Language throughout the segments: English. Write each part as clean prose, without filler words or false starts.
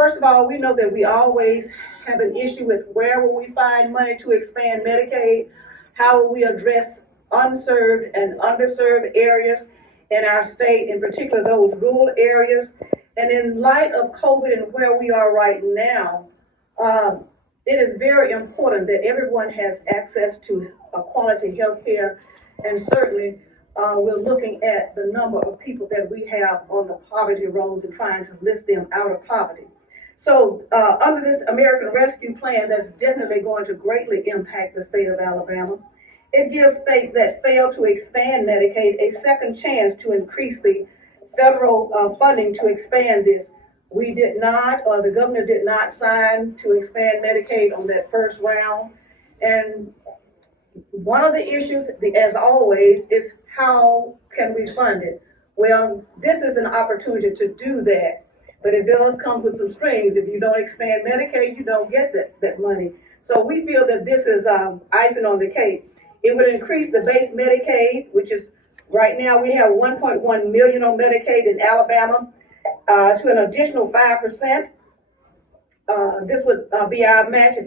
First of all, we know that we always have an issue with where will we find money to expand Medicaid, how will we address unserved and underserved areas in our state, in particular those rural areas. And in light of COVID and where we are right now, it is very important that everyone has access to quality health care. And certainly, we're looking at the number of people that we have on the poverty rolls and trying to lift them out of poverty. So under this American Rescue Plan, that's definitely going to greatly impact the state of Alabama. It gives states that fail to expand Medicaid a second chance to increase the federal funding to expand this. We did not, or the governor did not sign to expand Medicaid on that first round. And one of the issues, as always, is how can we fund it? Well, this is an opportunity to do that, but it does come with some strings. If you don't expand Medicaid, you don't get that money. So we feel that this is icing on the cake. It would increase the base Medicaid, which is right now we have 1.1 million on Medicaid in Alabama, to an additional 5%. This would be our match if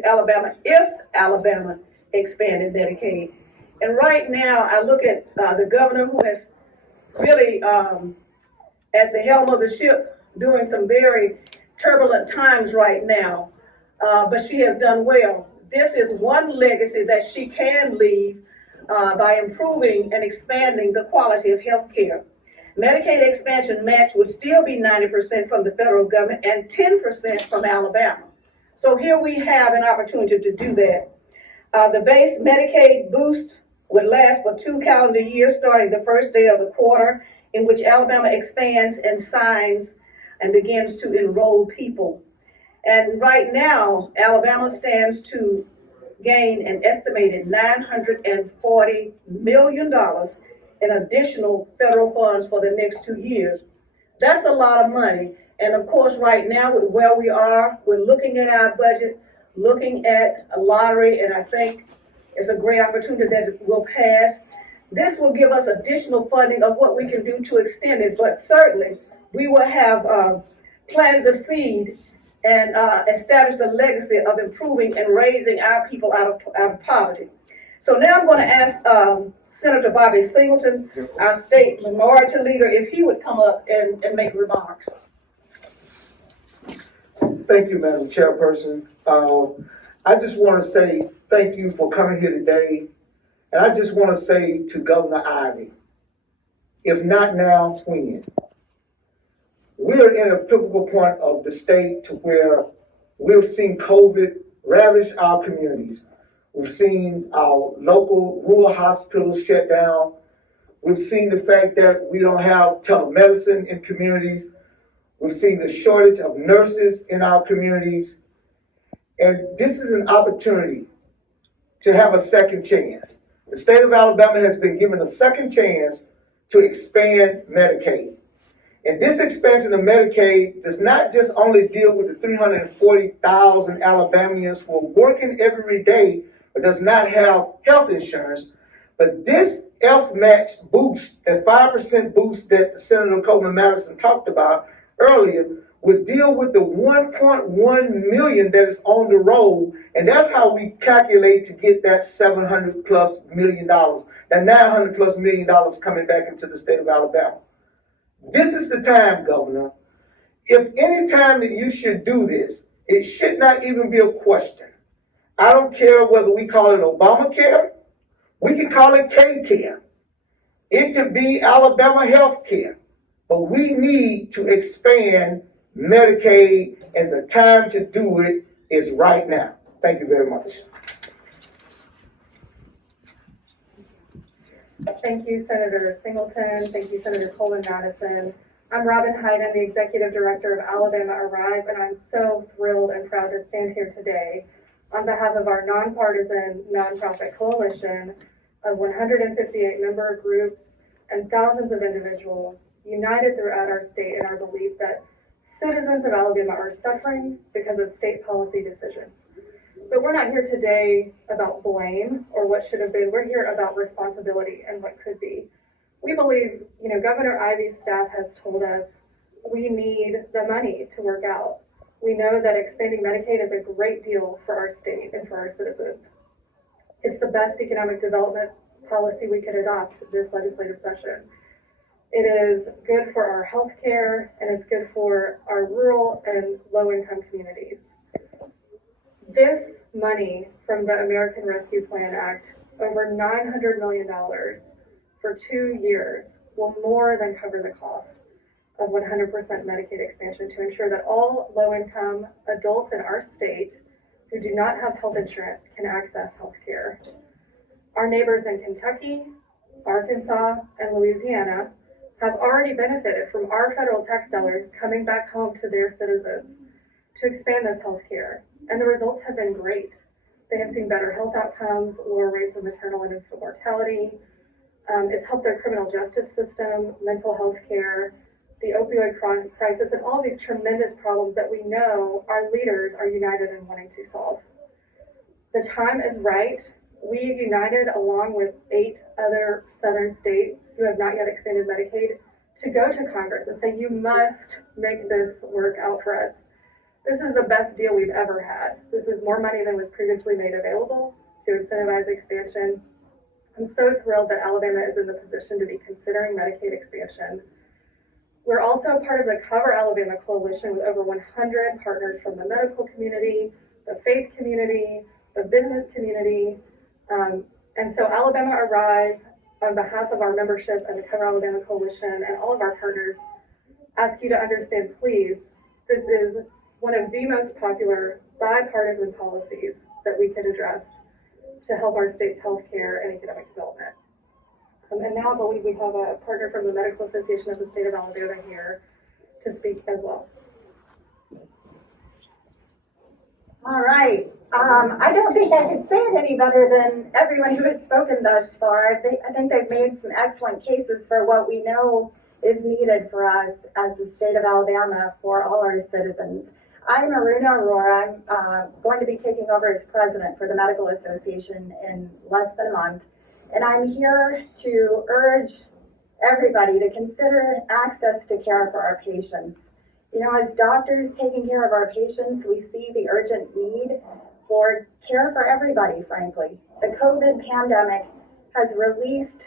Alabama expanded Medicaid. And right now, I look at the governor who has really at the helm of the ship doing some very turbulent times right now, but she has done well. This is one legacy that she can leave by improving and expanding the quality of health care. Medicaid expansion match would still be 90% from the federal government and 10% from Alabama. So here we have an opportunity to do that. The base Medicaid boost would last for 2 calendar years, starting the first day of the quarter, in which Alabama expands and signs and begins to enroll people. And right now, Alabama stands to gain an estimated $940 million in additional federal funds for the next 2 years. That's a lot of money. And of course, right now, with where we are, we're looking at our budget, looking at a lottery, and I think it's a great opportunity that will pass. This will give us additional funding of what we can do to extend it, but certainly we will have planted the seed and established a legacy of improving and raising our people out of poverty. So now I'm going to ask Senator Bobby Singleton, our state minority leader, if he would come up and make remarks. Thank you, Madam Chairperson. I just want to say thank you for coming here today. And I just want to say to Governor Ivey, if not now, when? We're in a pivotal point of the state to where we've seen COVID ravage our communities. We've seen our local rural hospitals shut down. We've seen the fact that we don't have telemedicine in communities. We've seen the shortage of nurses in our communities. And this is an opportunity to have a second chance. The state of Alabama has been given a second chance to expand Medicaid. And this expansion of Medicaid does not just only deal with the 340,000 Alabamians who are working every day but does not have health insurance, but this F-match boost, that 5% boost that Senator Coleman Madison talked about earlier, would deal with the 1.1 million that is on the roll, and that's how we calculate to get that $700 plus million, that $900 plus million coming back into the state of Alabama. This is the time, Governor. If any time that you should do this, it should not even be a question. I don't care whether we call it Obamacare, we can call it K-Care. It could be Alabama Health Care, but we need to expand Medicaid, and the time to do it is right now. Thank you very much. Thank you, Senator Singleton. Thank you, Senator Coleman Madison. I'm Robin Hyde. I'm the Executive Director of Alabama Arise, and I'm so thrilled and proud to stand here today on behalf of our nonpartisan nonprofit coalition of 158 member groups and thousands of individuals united throughout our state in our belief that citizens of Alabama are suffering because of state policy decisions. But we're not here today about blame or what should have been. We're here about responsibility and what could be. We believe, Governor Ivey's staff has told us we need the money to work out. We know that expanding Medicaid is a great deal for our state and for our citizens. It's the best economic development policy we could adopt this legislative session. It is good for our healthcare, and it's good for our rural and low-income communities. This money from the American Rescue Plan Act, over $900 million for 2 years, will more than cover the cost of 100% Medicaid expansion to ensure that all low-income adults in our state who do not have health insurance can access health care. Our neighbors in Kentucky, Arkansas, and Louisiana have already benefited from our federal tax dollars coming back home to their citizens to expand this health care, and the results have been great. They have seen better health outcomes, lower rates of maternal and infant mortality. It's helped their criminal justice system, mental health care, the opioid crisis, and all these tremendous problems that we know our leaders are united in wanting to solve. The time is right. We united, along with 8 other southern states who have not yet expanded Medicaid, to go to Congress and say, you must make this work out for us. This is the best deal we've ever had. This is more money than was previously made available to incentivize expansion. I'm so thrilled that Alabama is in the position to be considering Medicaid expansion. We're also part of the Cover Alabama Coalition with over 100 partners from the medical community, the faith community, the business community. And so Alabama Arise, on behalf of our membership and the Cover Alabama Coalition and all of our partners, ask you to understand, please, this is one of the most popular bipartisan policies that we could address to help our state's healthcare and economic development. And now I believe we have a partner from the Medical Association of the State of Alabama here to speak as well. All right. I don't think I could say it any better than everyone who has spoken thus far. I think they've made some excellent cases for what we know is needed for us as the state of Alabama for all our citizens. I'm Aruna Arora. I'm going to be taking over as president for the Medical Association in less than a month. And I'm here to urge everybody to consider access to care for our patients. You know, as doctors taking care of our patients, we see the urgent need for care for everybody, frankly. The COVID pandemic has released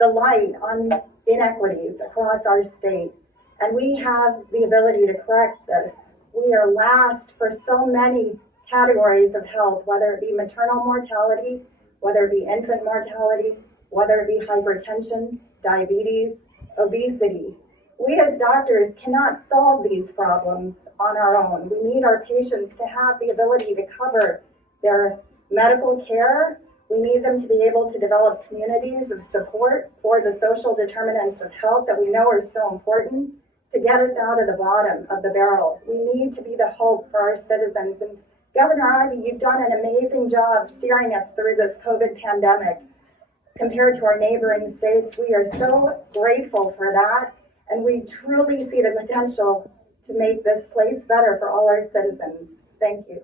the light on inequities across our state, and we have the ability to correct this. We are last for so many categories of health, whether it be maternal mortality, whether it be infant mortality, whether it be hypertension, diabetes, obesity. We as doctors cannot solve these problems on our own. We need our patients to have the ability to cover their medical care. We need them to be able to develop communities of support for the social determinants of health that we know are so important to get us out of the bottom of the barrel. We need to be the hope for our citizens. And Governor Ivey, you've done an amazing job steering us through this COVID pandemic. Compared to our neighboring states, we are so grateful for that. And we truly see the potential to make this place better for all our citizens. Thank you.